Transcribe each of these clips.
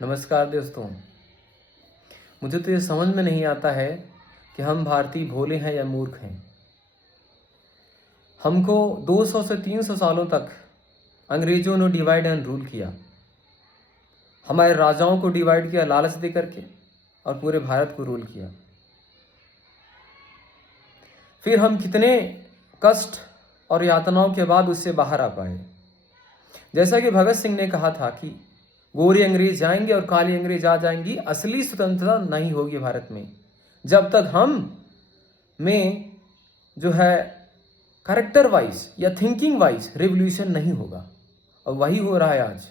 नमस्कार दोस्तों। मुझे तो ये समझ में नहीं आता है कि हम भारतीय भोले हैं या मूर्ख हैं। हमको 200 से 300 सालों तक अंग्रेजों ने डिवाइड एंड रूल किया। हमारे राजाओं को डिवाइड किया लालच दे करके और पूरे भारत को रूल किया। फिर हम कितने कष्ट और यातनाओं के बाद उससे बाहर आ पाए। जैसा कि भगत सिंह ने कहा था कि गोरे अंग्रेज जाएंगे और काले अंग्रेज आ जाएंगी, असली स्वतंत्रता नहीं होगी भारत में जब तक हम में जो है कैरेक्टर वाइज या थिंकिंग वाइज रिवॉल्यूशन नहीं होगा। और वही हो रहा है आज।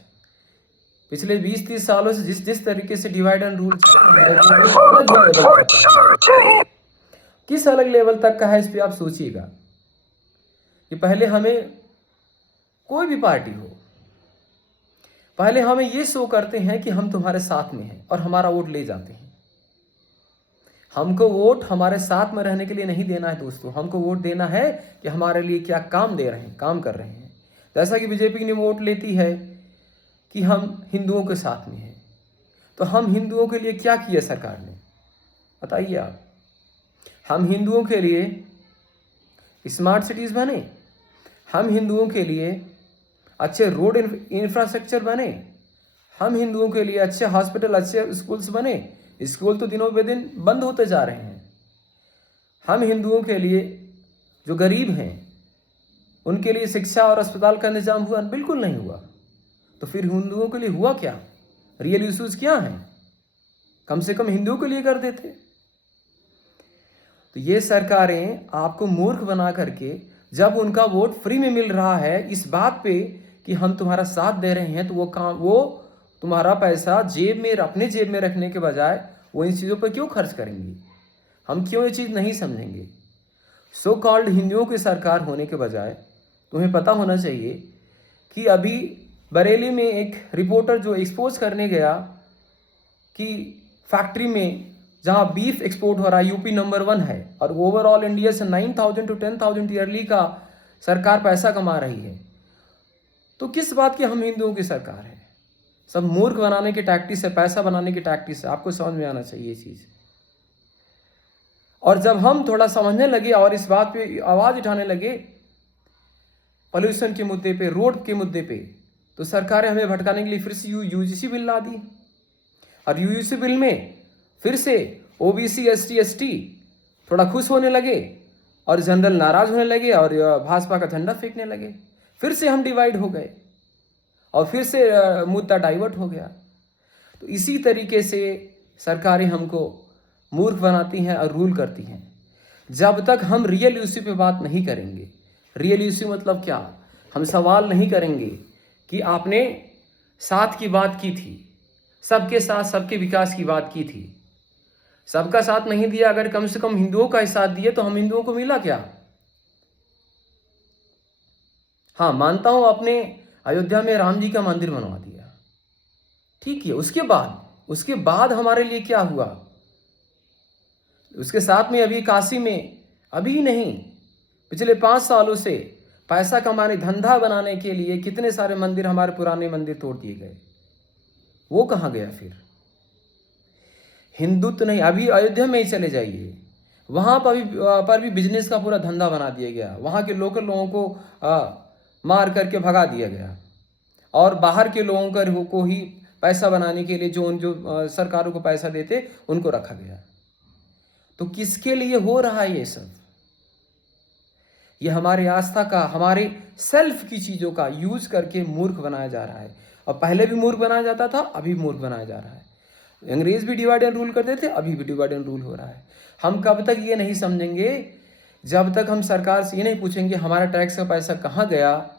पिछले 20-30 सालों से जिस तरीके से डिवाइड एंड रूल किस अलग लेवल तक का है, इस पे आप सोचिएगा कि पहले हमें कोई भी पार्टी हो, पहले हमें ये शो करते हैं कि हम तुम्हारे साथ में हैं और हमारा वोट ले जाते हैं। हमको वोट हमारे साथ में रहने के लिए नहीं देना है दोस्तों, हमको वोट देना है कि हमारे लिए क्या काम दे रहे हैं, काम कर रहे हैं। जैसा कि बीजेपी ने वोट लेती है कि हम हिंदुओं के साथ में हैं, तो हम हिंदुओं के लिए क्या किया सरकार ने, बताइए आप। हम हिंदुओं के लिए स्मार्ट सिटीज बने, हम हिंदुओं के लिए अच्छे रोड इंफ्रास्ट्रक्चर बने, हम हिंदुओं के लिए अच्छे हॉस्पिटल, अच्छे स्कूल्स बने। स्कूल तो दिनों बे दिन बंद होते जा रहे हैं। हम हिंदुओं के लिए जो गरीब हैं उनके लिए शिक्षा और अस्पताल का निजाम हुआ? बिल्कुल नहीं हुआ। तो फिर हिंदुओं के लिए हुआ क्या? रियल इश्यूज क्या हैं? कम से कम हिंदुओं के लिए कर देते। तो ये सरकारें आपको मूर्ख बना करके, जब उनका वोट फ्री में मिल रहा है इस बात पे कि हम तुम्हारा साथ दे रहे हैं, तो वो तुम्हारा पैसा अपने जेब में रखने के बजाय वो इन चीज़ों पर क्यों खर्च करेंगे? हम क्यों ये चीज़ नहीं समझेंगे? सो कॉल्ड हिंदुओं की सरकार होने के बजाय तुम्हें पता होना चाहिए कि अभी बरेली में एक रिपोर्टर जो एक्सपोज करने गया कि फैक्ट्री में जहां बीफ एक्सपोर्ट हो रहा है, यूपी नंबर 1 है और ओवरऑल इंडिया से 9,000 to 10,000 ईयरली का सरकार पैसा कमा रही है। तो किस बात की हम हिंदुओं की सरकार है? सब मूर्ख बनाने की टैक्टिस है, पैसा बनाने की टैक्टिस है। आपको समझ में आना चाहिए ये चीज। और जब हम थोड़ा समझने लगे और इस बात पे आवाज उठाने लगे, पोल्यूशन के मुद्दे पे, रोड के मुद्दे पे, तो सरकारें हमें भटकाने के लिए फिर से यूजीसी बिल ला दी। और यूजीसी बिल में फिर से ओबीसी, एसटी, एसटी थोड़ा खुश होने लगे और जनरल नाराज होने लगे और भाजपा का झंडा फेंकने लगे। फिर से हम डिवाइड हो गए और फिर से मुद्दा डाइवर्ट हो गया। तो इसी तरीके से सरकारें हमको मूर्ख बनाती हैं और रूल करती हैं। जब तक हम रियल इश्यू पे बात नहीं करेंगे, रियल इश्यू मतलब क्या, हम सवाल नहीं करेंगे कि आपने साथ की बात की थी, सबके साथ सबके विकास की बात की थी, सबका साथ नहीं दिया, अगर कम से कम हिंदुओं का ही साथ दिए तो हम हिंदुओं को मिला क्या? हाँ, मानता हूं आपने अयोध्या में राम जी का मंदिर बनवा दिया, ठीक है। उसके बाद हमारे लिए क्या हुआ? उसके साथ में अभी काशी में, अभी नहीं, पिछले 5 सालों से पैसा कमाने, धंधा बनाने के लिए कितने सारे मंदिर, हमारे पुराने मंदिर तोड़ दिए गए। वो कहाँ गया फिर? हिंदुत्व नहीं। अभी अयोध्या में ही चले जाइए, वहां पर भी बिजनेस का पूरा धंधा बना दिया गया। वहां के लोकल लोगों को मार करके भगा दिया गया और बाहर के लोगों को ही पैसा बनाने के लिए जो सरकारों को पैसा देते उनको रखा गया। तो किसके लिए हो रहा है ये सब? ये हमारे आस्था का, हमारे सेल्फ की चीजों का यूज करके मूर्ख बनाया जा रहा है। और पहले भी मूर्ख बनाया जाता था, अभी मूर्ख बनाया जा रहा है। अंग्रेज भी डिवाइड एंड रूल करते थे, अभी भी डिवाइड एंड रूल हो रहा है। हम कब तक ये नहीं समझेंगे? जब तक हम सरकार से ये नहीं पूछेंगे हमारा टैक्स का पैसा कहाँ गया,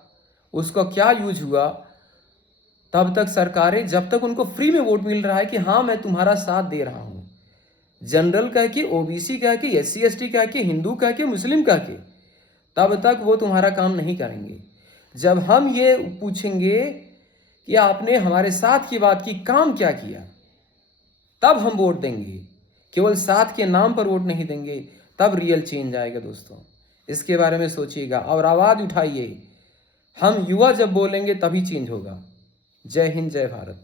उसका क्या यूज हुआ, तब तक सरकारें, जब तक उनको फ्री में वोट मिल रहा है कि हाँ मैं तुम्हारा साथ दे रहा हूं, जनरल कह के, ओबीसी कह के, एससी एसटी कह के, हिंदू कह के, मुस्लिम कह के, तब तक वो तुम्हारा काम नहीं करेंगे। जब हम ये पूछेंगे कि आपने हमारे साथ की बात की, काम क्या किया, तब हम वोट देंगे। केवल साथ के नाम पर वोट नहीं देंगे, तब रियल चेंज आएगा दोस्तों। इसके बारे में सोचिएगा और आवाज उठाइए। हम युवा जब बोलेंगे तभी चेंज होगा। जय हिंद, जय भारत।